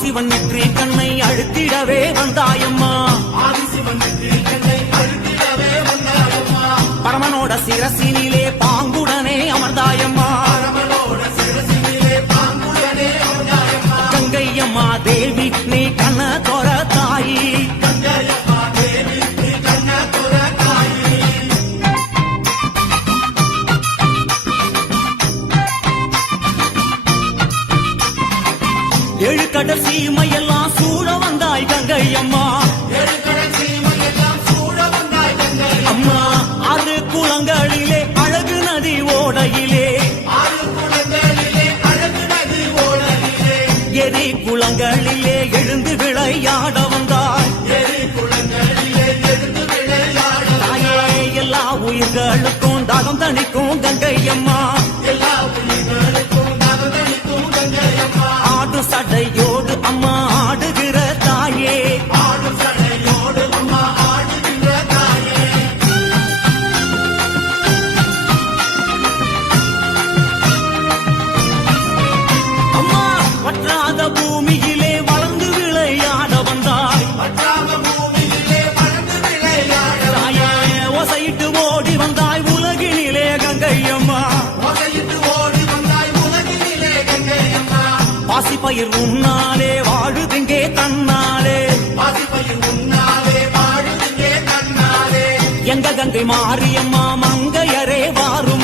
ஆதிசிவன் நெற்றி கண்ணை அழுத்திடவே வந்தாயம்மா. பரமனோட சிரசினிலே பாங்குடனே அமர்ந்தாயம்மா. கங்கையம்மா தேவி நீ கண்ண தோர ஏழு கடல் சீமையெல்லாம் சூழ வந்தாய் கங்கையம்மா அம்மா. ஆறு குளங்களிலே அழகு நதி ஓடையிலே. எரி குளங்களிலே எழுந்து விளையாட வந்தாய். தாயே எல்லா உயிர்களுக்கும் தாகம் தணிக்கும் கங்கையம்மா ஆடு பூமியிலே வளர்ந்து விளையாட வந்தாய். தாயே ஓசையிட்டு ஓடி வந்தாய் உலகினிலே கங்கையம்மா. பாசி பயிர் உன்னாலே வாழுதிங்கே தன்னாலே. எங்க கங்கை மாரியம்மா மங்கையரே வாரும்.